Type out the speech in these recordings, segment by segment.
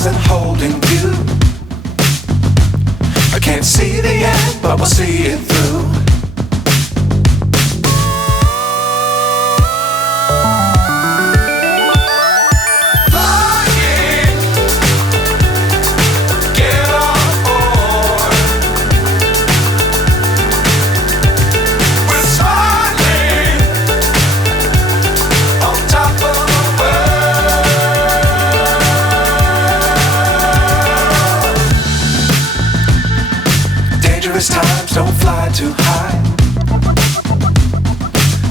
stars and holding you. I can't see the end, but we'll see it through. Times don't fly too high.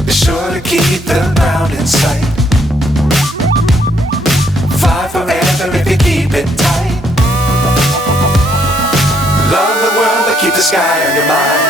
Be sure to keep the ground in sight. Fly forever if you keep it tight. Love the world but keep the sky on your mind.